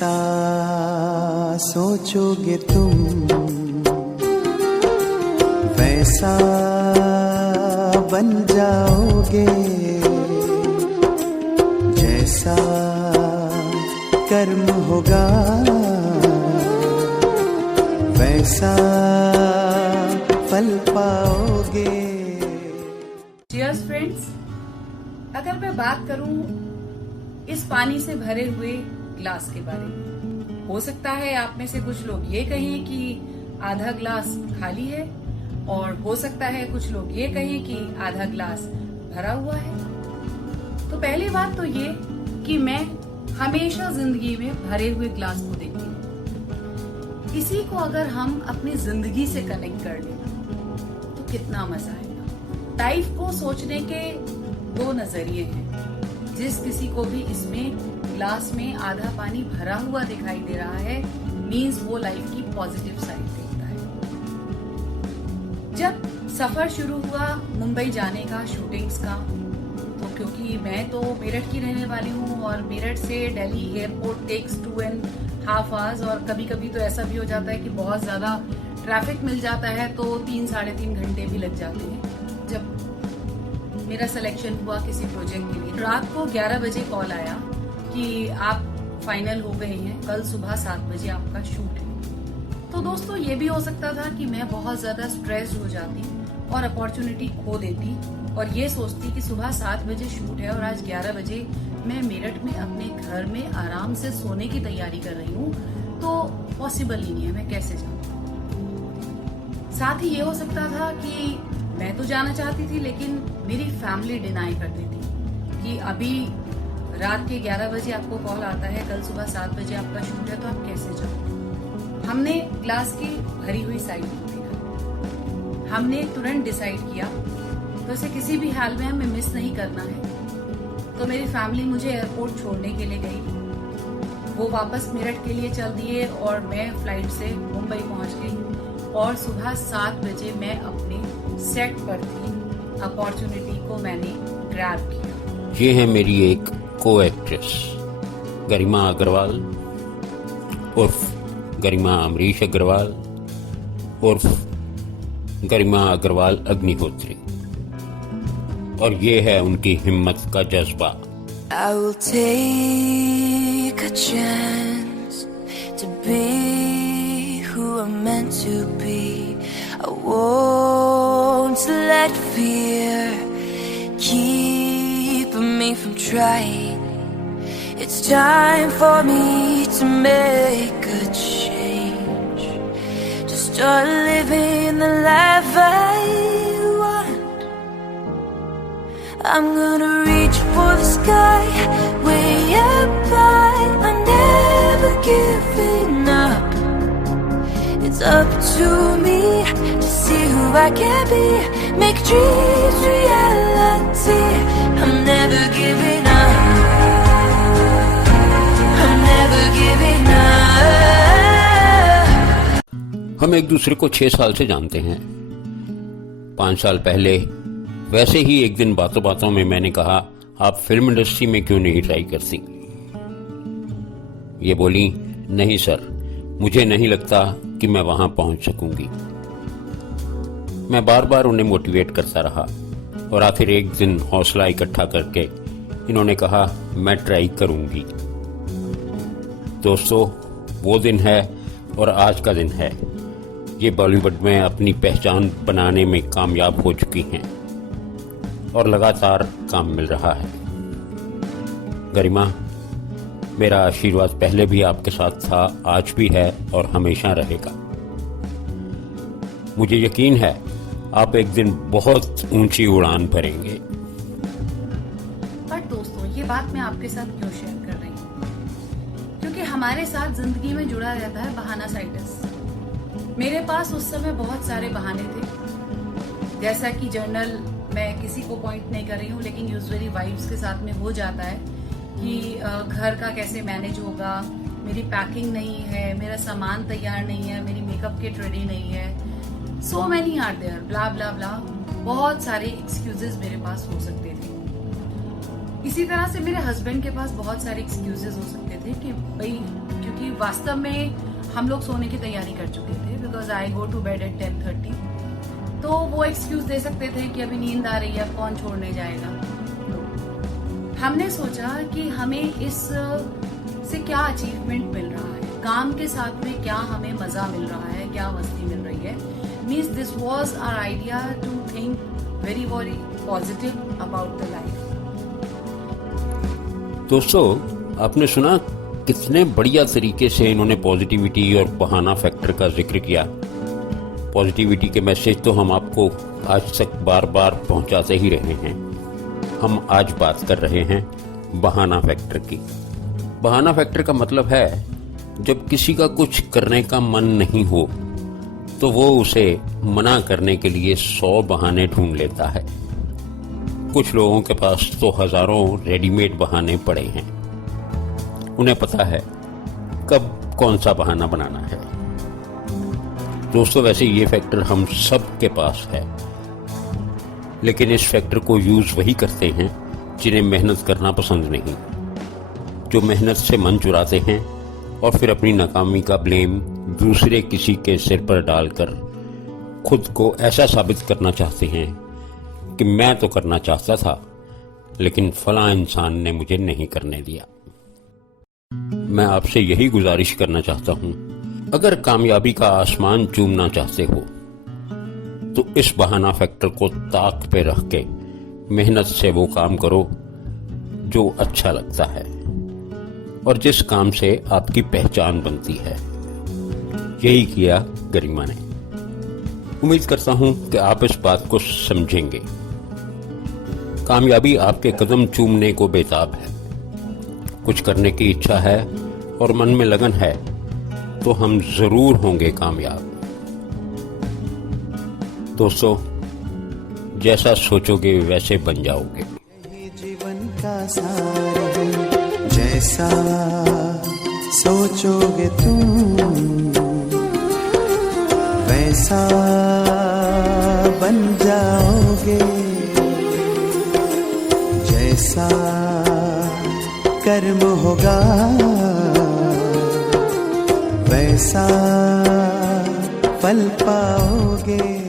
जैसा सोचोगे तुम वैसा बन जाओगे, जैसा कर्म होगा वैसा फल पाओगे। Cheers फ्रेंड्स, अगर मैं बात करूं इस पानी से भरे हुए ग्लास के बारे में, हो सकता है आप में से कुछ लोग ये कहें कि आधा ग्लास खाली है, और हो सकता है कुछ लोग ये कहें कि आधा ग्लास भरा हुआ है। तो पहली बात तो ये कि मैं हमेशा जिंदगी में भरे हुए ग्लास को देखती हूँ। इसी को अगर हम अपनी जिंदगी से कनेक्ट कर लें तो कितना मजा आएगा। लाइफ को सोचने के दो नजरिए हैं। जिस किसी को भी इसमें ग्लास में आधा पानी भरा हुआ दिखाई दे रहा है, मीन्स वो लाइफ की पॉजिटिव साइड देखता है। जब सफर शुरू हुआ मुंबई जाने का, शूटिंग्स का, तो क्योंकि मैं तो मेरठ की रहने वाली हूँ और मेरठ से दिल्ली एयरपोर्ट टेक्स 2.5 आवर्स, और कभी कभी तो ऐसा भी हो जाता है कि बहुत ज्यादा ट्रैफिक मिल जाता है तो 3-3.5 घंटे भी लग जाते हैं। जब मेरा सिलेक्शन हुआ किसी प्रोजेक्ट के लिए, रात को 11 बजे कॉल आया कि आप फाइनल हो गए हैं, कल सुबह 7 बजे आपका शूट है। तो दोस्तों, ये भी हो सकता था कि मैं बहुत ज्यादा स्ट्रेस हो जाती और अपॉर्चुनिटी खो देती और ये सोचती कि सुबह 7 बजे शूट है और आज 11 बजे मैं मेरठ में अपने घर में आराम से सोने की तैयारी कर रही हूँ, तो पॉसिबल ही नहीं है, मैं कैसे जाऊँ। साथ ही ये हो सकता था कि मैं तो जाना चाहती थी लेकिन मेरी फैमिली डिनाई करती थी कि अभी रात के 11 बजे आपको कॉल आता है, कल सुबह 7 बजे आपका शूट है, तो आप कैसे जाओ। हमने ग्लास की भरी हुई साइड देखा, हमने तुरंत डिसाइड किया तो इसे किसी भी हाल में हमें मिस नहीं करना है। तो मेरी फैमिली मुझे एयरपोर्ट छोड़ने के लिए गई, वो वापस मेरठ के लिए चल दिए और मैं फ्लाइट से मुंबई पहुंच गई और सुबह 7 बजे मैं अपने सेट पर थी। अपॉर्चुनिटी को मैंने ग्रैब किया। ये है मेरी एक को एक्ट्रेस गरिमा अग्रवाल उर्फ गरिमा अमरीश अग्रवाल उर्फ गरिमा अग्रवाल अग्निहोत्री, और ये है उनकी हिम्मत का जज्बा। I will take a chance to be who I'm meant to be. I won't let fear keep me from trying. It's time for me to make a change, to start living the life I want. I'm gonna reach for the sky, way up high. I'm never giving up. It's up to me to see who I can be, make dreams reality. I'm never giving up. I'm never giving up. हम एक दूसरे को 6 साल से जानते हैं। 5 साल पहले वैसे ही एक दिन बातों बातों में मैंने कहा, आप फिल्म इंडस्ट्री में क्यों नहीं ट्राई करती। ये बोली, नहीं सर, मुझे नहीं लगता कि मैं वहां पहुंच सकूंगी। मैं बार बार उन्हें मोटिवेट करता रहा और आखिर एक दिन हौसला इकट्ठा करके इन्होंने कहा, मैं ट्राई करूंगी। दोस्तों, वो दिन है और आज का दिन है। ये बॉलीवुड में अपनी पहचान बनाने में कामयाब हो चुकी हैं और लगातार काम मिल रहा है। गरिमा, मेरा आशीर्वाद पहले भी आपके साथ था, आज भी है और हमेशा रहेगा। मुझे यकीन है आप एक दिन बहुत ऊंची उड़ान भरेंगे। पर दोस्तों, ये बात मैं आपके साथ क्यों शेयर कर रही हूँ, क्योंकि हमारे साथ जिंदगी में जुड़ा रहता है बहाना साइटिस। मेरे पास उस समय बहुत सारे बहाने थे, जैसा कि जर्नल मैं किसी को पॉइंट नहीं कर रही हूँ, लेकिन यूजुअली वाइफ्स के साथ में हो जाता है कि घर का कैसे मैनेज होगा, मेरी पैकिंग नहीं है, मेरा सामान तैयार नहीं है, मेरी मेकअप किट रेडी नहीं है, सो मैनी आर देयर, ब्ला ब्ला ब्ला। बहुत सारे एक्सक्यूजेस मेरे पास हो सकते थे। इसी तरह से मेरे हस्बैंड के पास बहुत सारे एक्सक्यूजेस हो सकते थे कि भाई क्योंकि क्योंकि वास्तव में हम लोग सोने की तैयारी कर चुके थे, because I go to bed at 10:30। तो वो एक्सक्यूज दे सकते थे कि अभी नींद आ रही है, कौन छोड़ने जाएगा। हमने सोचा कि हमें इस से क्या अचीवमेंट मिल रहा है, काम के साथ में क्या हमें मजा मिल रहा है, क्या मस्ती मिल रही है। Means this was our idea to think very very positive about the life. दोस्तों, आपने सुना कितने बढ़िया तरीके से इन्होंने पॉजिटिविटी और बहाना फैक्टर का जिक्र किया। पॉजिटिविटी के मैसेज तो हम आपको आज तक बार बार पहुंचाते ही रहे हैं। हम आज बात कर रहे हैं बहाना फैक्टर की। बहाना फैक्टर का मतलब है जब किसी का कुछ करने का मन नहीं हो तो वो उसे मना करने के लिए 100 बहाने ढूंढ लेता है। कुछ लोगों के पास तो हजारों रेडीमेड बहाने पड़े हैं। उन्हें पता है कब कौन सा बहाना बनाना है। दोस्तों, वैसे ये फैक्टर हम सब के पास है, लेकिन इस फैक्टर को यूज वही करते हैं जिन्हें मेहनत करना पसंद नहीं, जो मेहनत से मन चुराते हैं और फिर अपनी नाकामी का ब्लेम दूसरे किसी के सिर पर डालकर खुद को ऐसा साबित करना चाहते हैं कि मैं तो करना चाहता था लेकिन फलां इंसान ने मुझे नहीं करने दिया। मैं आपसे यही गुजारिश करना चाहता हूं, अगर कामयाबी का आसमान चूमना चाहते हो तो इस बहाना फैक्टर को ताक पे रख के मेहनत से वो काम करो जो अच्छा लगता है और जिस काम से आपकी पहचान बनती है। यही किया गरिमा ने। उम्मीद करता हूं कि आप इस बात को समझेंगे। कामयाबी आपके कदम चूमने को बेताब है। कुछ करने की इच्छा है और मन में लगन है तो हम जरूर होंगे कामयाब। दोस्तों, जैसा सोचोगे वैसे बन जाओगे। यही जीवन का सार है, जैसा सोचोगे तुम वैसा बन जाओगे। जैसा कर्म होगा वैसा फल पाओगे।